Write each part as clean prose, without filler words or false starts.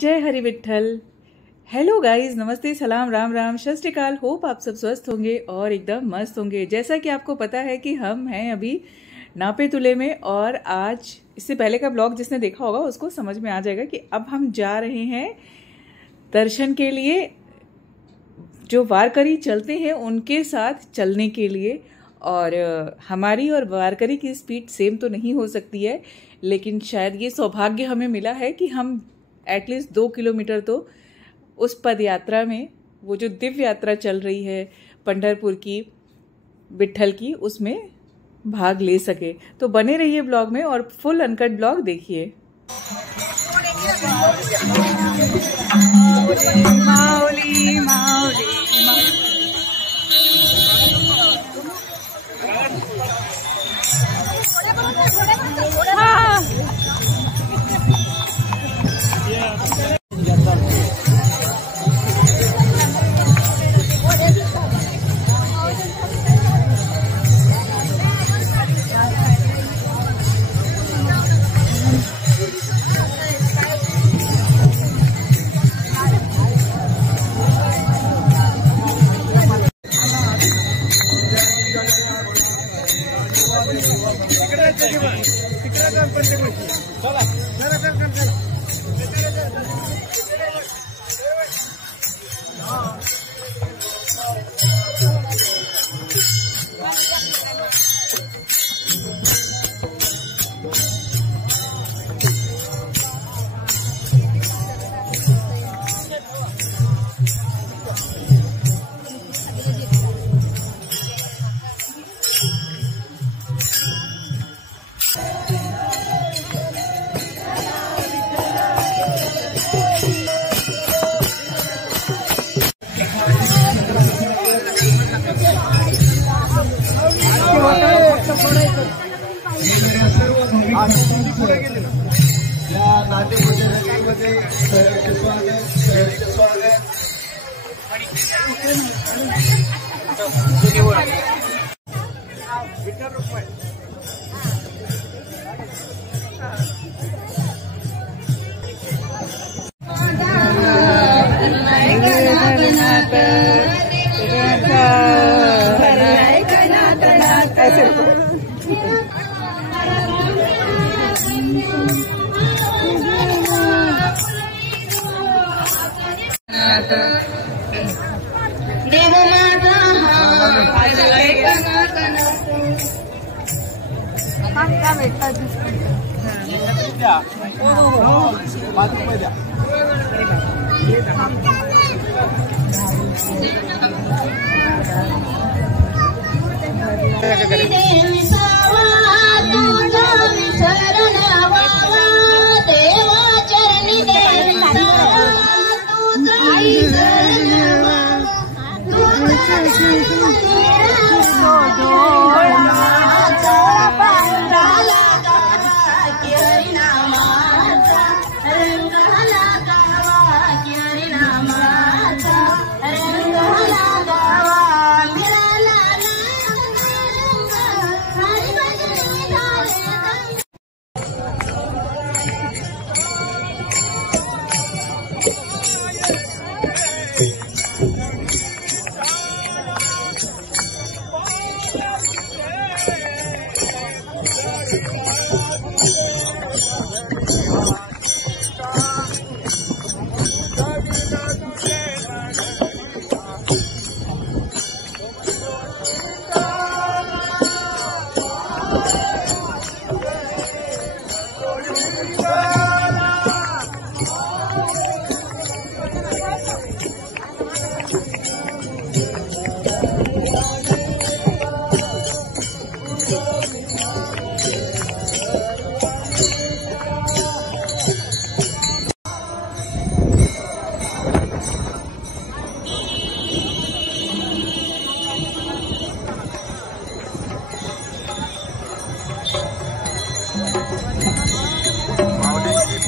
जय Hari Vithal. Hello guys, नमस्ते, सलाम, राम राम, सत श्री अकाल। Hope आप सब स्वस्थ होंगे और एकदम मस्त होंगे। जैसा कि आपको पता है कि हम हैं अभी नापे तुले में, और आज इससे पहले का ब्लॉग जिसने देखा होगा उसको समझ में आ जाएगा कि अब हम जा रहे हैं दर्शन के लिए, जो वारकरी चलते हैं उनके साथ चलने के लिए। और हमारी और वारकरी की स्पीड सेम तो नहीं हो सकती है, लेकिन शायद ये सौभाग्य हमें मिला है कि हम एटलीस्ट 2 किलोमीटर तो उस पद यात्रा में, वो जो दिव्य यात्रा चल रही है पंढरपुर की, विठल की, उसमें भाग ले सके। तो बने रहिए ब्लॉग में और फुल अनकट ब्लॉग देखिए। माऊली माऊली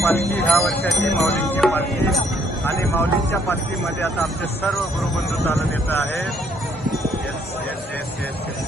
पालखी ह्या वर्षाची माऊलींची पालखी, आणि माऊलींच्या पालखीमध्ये आता आमचे सर्व गुरुबंधू चालत येत आहेत। Yes yes yes yes yes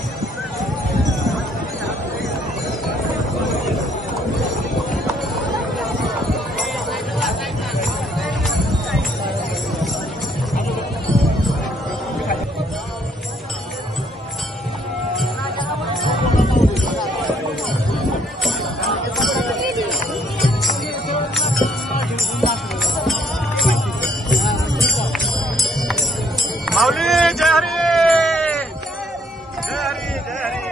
Mauli जय हरी, जय हरी, जय हरी।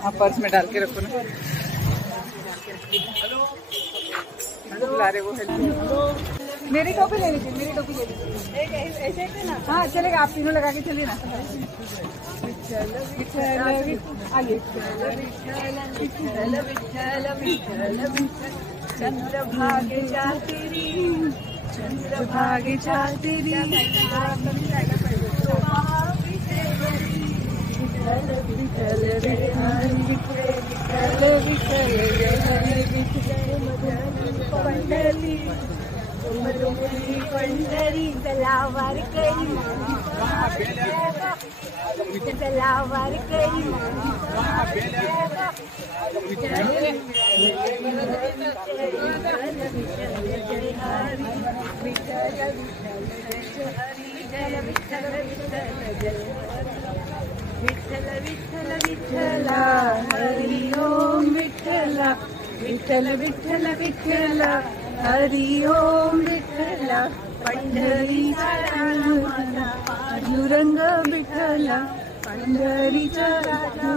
आप पर्स में डाल के रखो ना। बुला रहे वो। मेरी टोपी ले लीजिए, मेरी टोपी ले लीजिए। ऐसे ना, हाँ चलेगा, आप तीनों लगा के चलिए ना। चंद्रभागे चातेरी, चंद्रभागे चातेरी, विठ्ठल विठ्ठल विठ्ठल विठ्ठल पंढरी पंढरी तलावार करी तलावार करी विठ्ठल विठ्ठल विठ्ठला हरि ओम विठ्ठला विठ्ठल विठ्ठल विठ्ठला हरि ओम विठ्ठला पंढरीचा राजा पांडुरंग विठ्ठला पंढरीचा राजा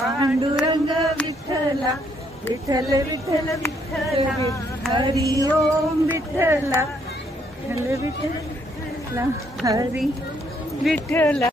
पांडुरंग विठ्ठला विठ्ठल विठ्ठल विठ्ठला हरि ओम विठ्ठला विठ्ठल विठ्ठला हरि विठ्ठला।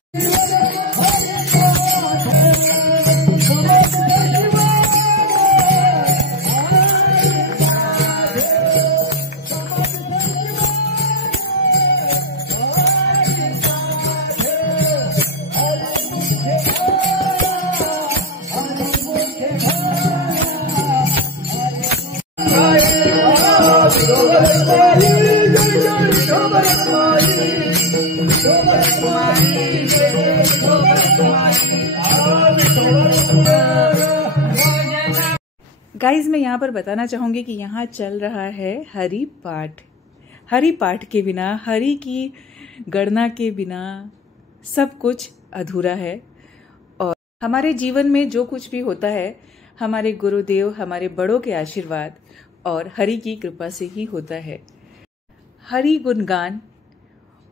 गाइज मैं यहाँ पर बताना चाहूंगी कि यहाँ चल रहा है हरि पाठ। हरि पाठ के बिना, हरि की गणना के बिना सब कुछ अधूरा है। और हमारे जीवन में जो कुछ भी होता है हमारे गुरुदेव, हमारे बड़ों के आशीर्वाद और हरि की कृपा से ही होता है। हरि गुणगान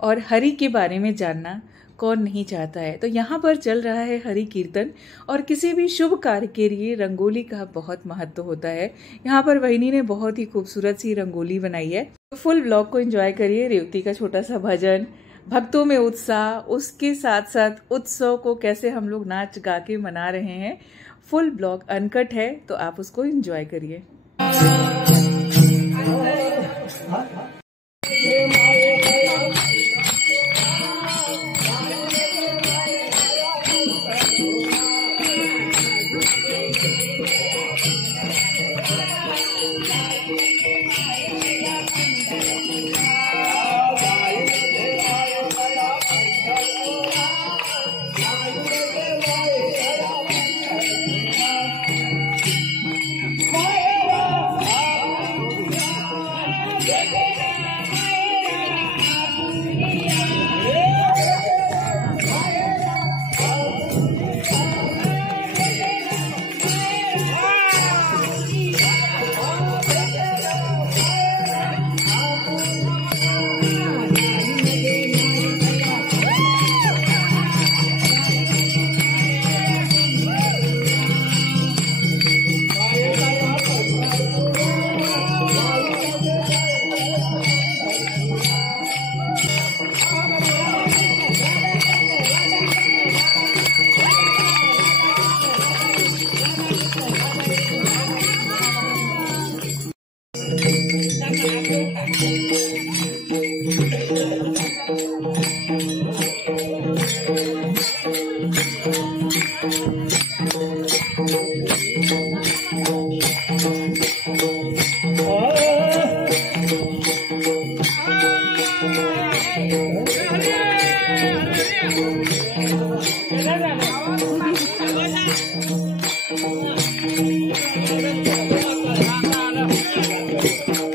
और हरि के बारे में जानना कौन नहीं चाहता है। तो यहाँ पर चल रहा है हरि कीर्तन और किसी भी शुभ कार्य के लिए रंगोली का बहुत महत्व होता है। यहाँ पर वहिनी ने बहुत ही खूबसूरत सी रंगोली बनाई है। तो फुल ब्लॉग को एंजॉय करिए। रेवती का छोटा सा भजन, भक्तों में उत्साह, उसके साथ साथ उत्सव को कैसे हम लोग नाच गा के मना रहे हैं। फुल ब्लॉग अनकट है तो आप उसको एंजॉय करिए। Thank you.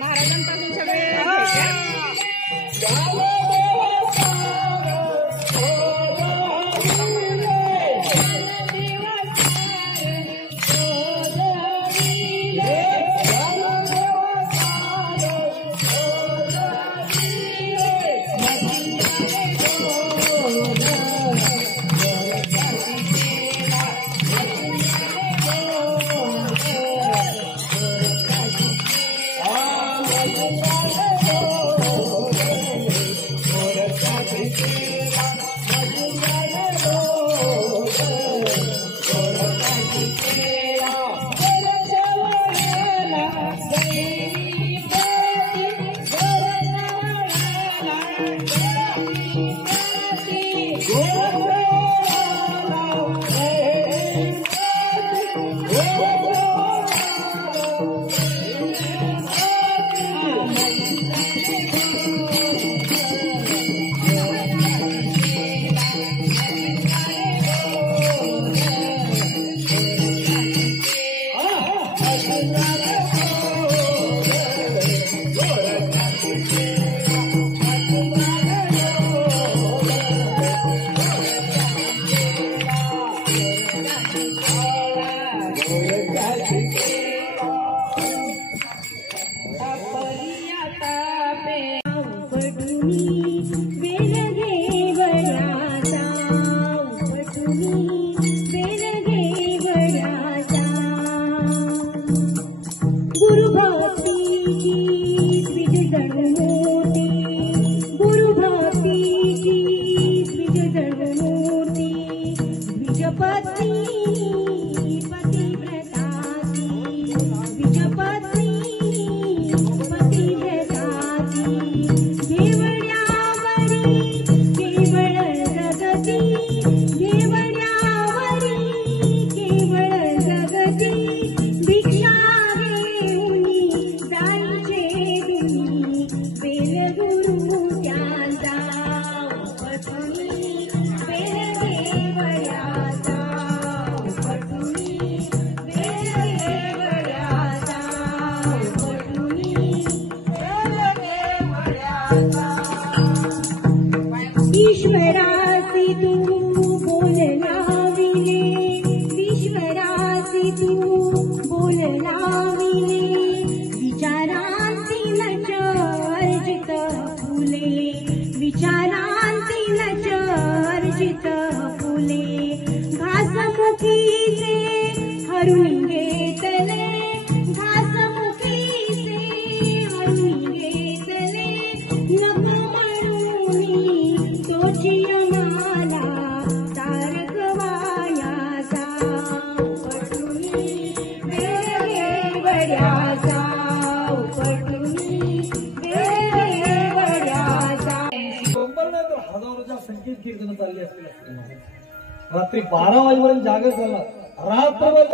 महाराजांपासून सगळे ईश्वरासी तू बोललाविले, ईश्वरासी तू बोललाविले, विचारांती नच अर्जित फुले, विचारांती नच अर्जित फुले, घासमुखीचे हरुणी घेतले, घासमुखीचे हरुणी घेतले, नको तोची मला तारक वायाचा पटुनी वेवड्याचा पटुनी वेवड्याचा. हजारोच्या संख्येत कीर्तन चालली असतील. रात्री 12 वाजेपर्यंत जागच झाला. रात्रभर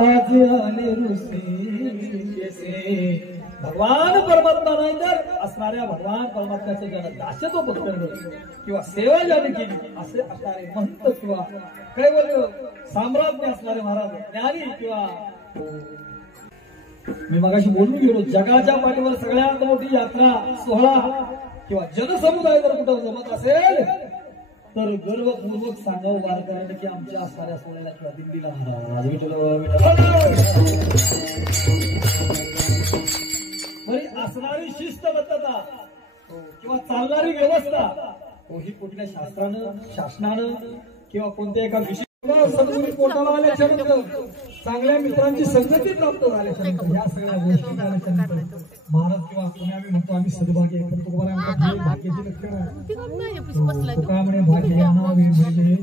आज आले ऋषी भगवान परमात्मा नाही तर असणाऱ्या भगवान परमात्म्याचे ज्याला दासत्व पकडलं किंवा सेवा ज्याने केली असे असणारे महंत किंवा कैवल्य साम्राज्य असणारे महाराज ज्ञानी किंवा मी मगाशी बोलून गेलो जगाच्या पाठीवर सगळ्यात मोठी यात्रा सोहळा किंवा जनसमुदाय जर कुठं जमत असेल तर गर्वपूर्वक सांगावं वारकऱ्यांनी की आमच्या असणाऱ्या सोहळ्याला किंवा दिंडीला महाराज बरी असणारी शिस्तबद्धता किंवा चालणारी व्यवस्था तोही कुठल्या शासनानं किंवा कोणत्या एका विशिष्ट सद्गुणी पोटाला आल्याच्यानंतर चांगल्या मित्रांची संगती प्राप्त झाल्याच्यानंतर या सगळ्या गोष्टी झाल्याच्यानंतर महाराज किंवा कोणी आम्ही म्हणतो आम्ही सद्भाग्य पण तुकोबारा म्हणतात भाग्याची लक्षण आहे. तुका म्हणे भाग्य नावे म्हणजे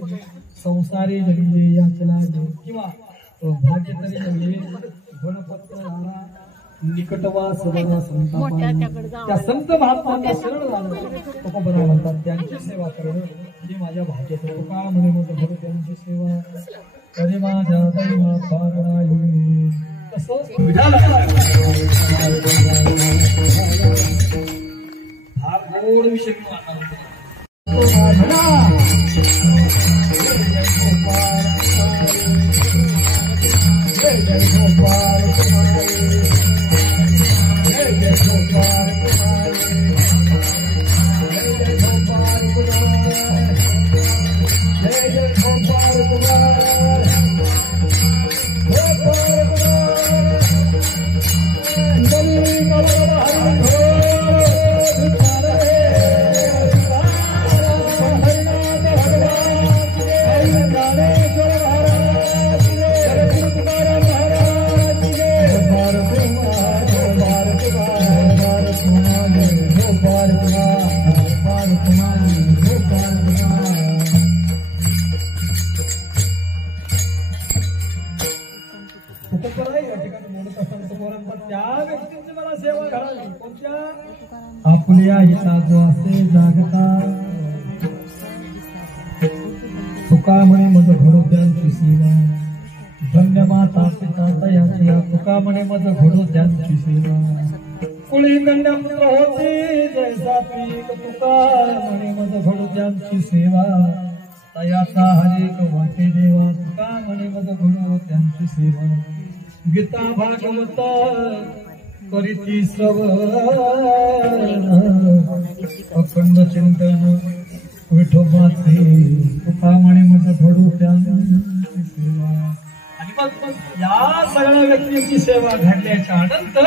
संसारी जगले या चला किंवा भाग्य तरी जगले गणपत्र निकटवा सदवा त्या संत महात्मांना शरण जाणं तुकोबारा म्हणतात. त्यांची सेवा करणं ही माझ्या भाग्याचं. तुका म्हणे मग त्यांची सेवा कधी माझ्या दैवा पारणाई तसं हा गोड विषय आपल्या हिताचं असे जागता तुका म्हणे मज घडो त्यांची सेवा धन्य माता पिता तयाची तुका म्हणे मज घडो त्यांची सेवा कुळी कन्या पुत्र होती जैसा पीक तुका म्हणे मज घडो त्यांची सेवा तयाचा हरेक वाटे देवा तुका म्हणे मज घडो त्यांची सेवा गीता भागवत करीती श्रवण अखंड चिंतन विठोबाचे तुका म्हणे मज घडू त्यांची सेवा. आणि मग या सगळ्या व्यक्तींची सेवा घडल्याच्या नंतर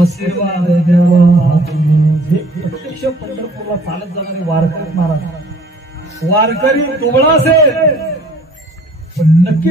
आशीर्वाद द्यावा. हे प्रत्यक्ष पंढरपूरला चालत जाणारे वारकरी महाराज वारकरी दुबळा असेल पण नक्की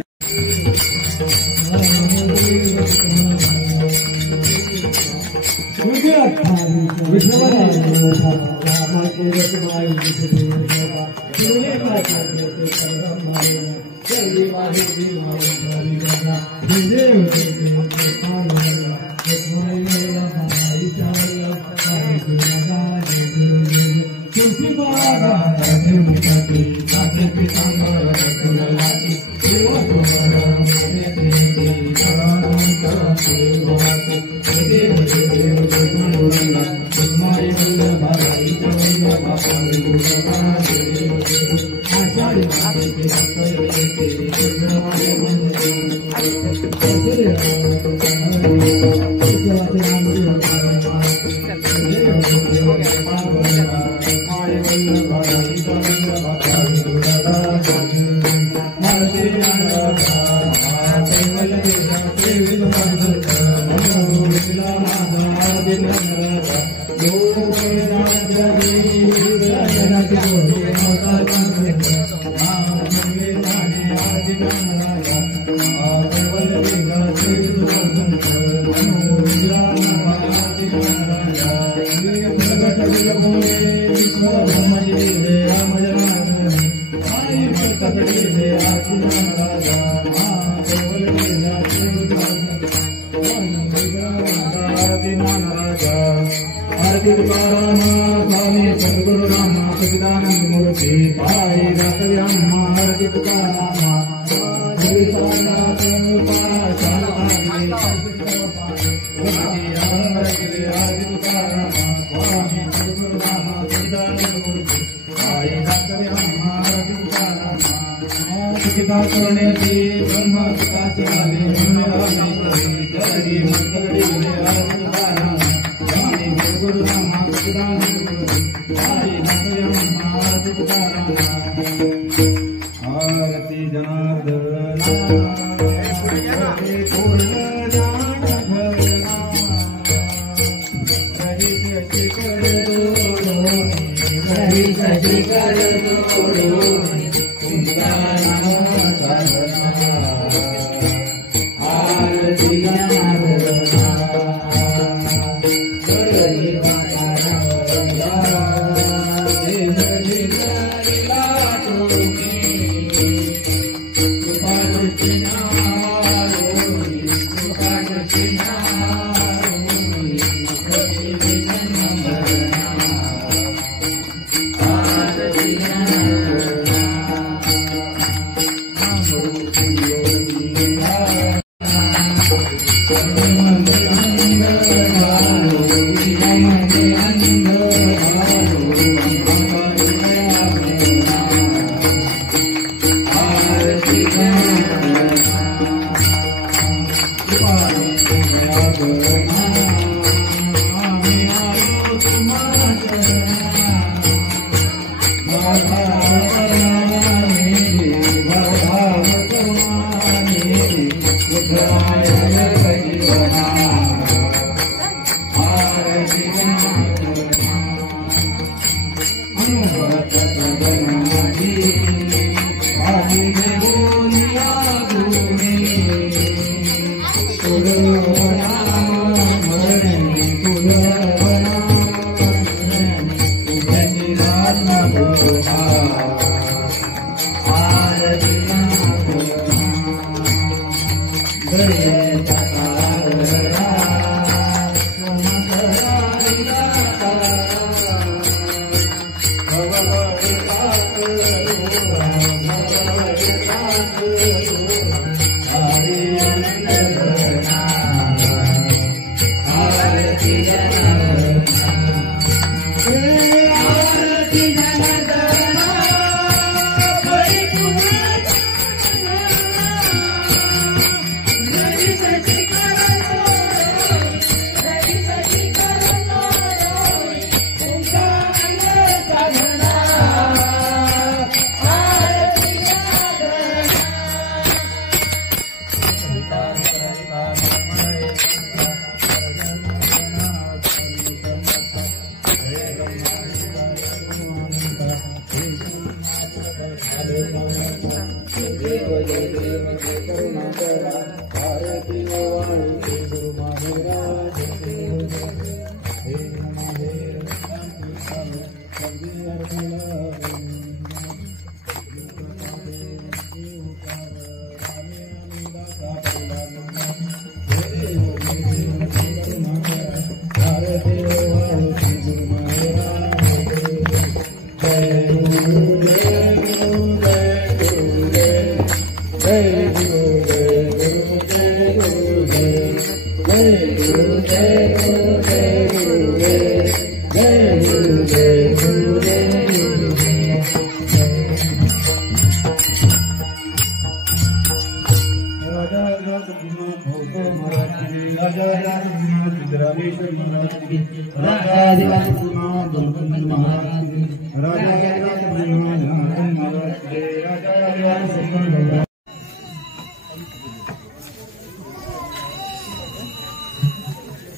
जनार्दन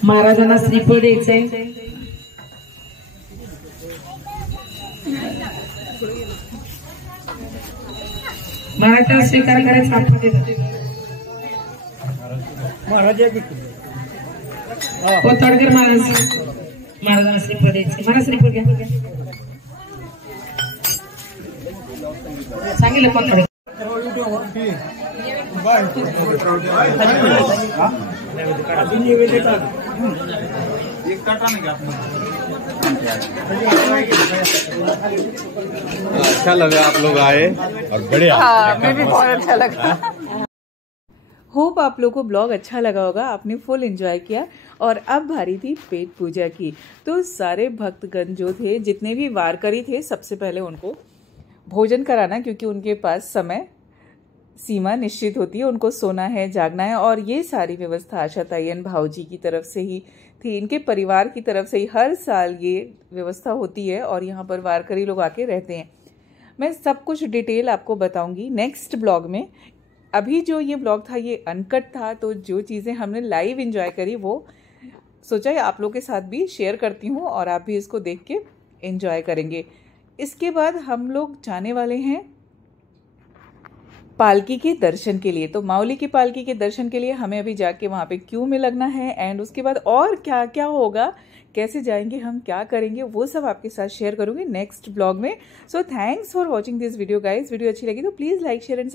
महाराजांना श्रीफळ द्यायचंय. महाराजांना स्वीकार करायचा कोथाडकर महाराज. महाराजांना श्रीफळ द्यायचे. मला श्रीफळ घ्या. सांगितलं कोथाडकर. अच्छा लगा आप लोग आए और बढ़िया. हमें भी बहुत अच्छा लगा. होप आप लोगों को ब्लॉग अच्छा लगा होगा. आपने फुल एंजॉय किया. और अब बारी थी पेट पूजा की. तो सारे भक्तगण जो थे, जितने भी वारकरी थे, सबसे पहले उनको भोजन कराना, क्योंकि उनके पास समय सीमा निश्चित होती है. उनको सोना है, जागना है. और ये सारी व्यवस्था आशा तायन भाऊजी की तरफ से ही थी. इनके परिवार की तरफ से ही हर साल ये व्यवस्था होती है और यहाँ पर वारकरी लोग आके रहते हैं. मैं सब कुछ डिटेल आपको बताऊंगी नेक्स्ट ब्लॉग में. अभी जो ये ब्लॉग था ये अनकट था, तो जो चीज़ें हमने लाइव एंजॉय करी वो सोचा आप लोग के साथ भी शेयर करती हूँ और आप भी इसको देख के एंजॉय करेंगे। इसके बाद हम लोग जाने वाले हैं पालकी के दर्शन के लिए। तो माऊली की पालकी के दर्शन के लिए हमें अभी जाके वहाँ पे क्यू में लगना है, एंड उसके बाद और क्या क्या होगा, कैसे जाएंगे, हम क्या करेंगे, वो सब आपके साथ शेयर करूंगी नेक्स्ट ब्लॉग में। So thanks for watching this video guys. Video अच्छी लगी तो प्लीज़ लाइक शेयर एंड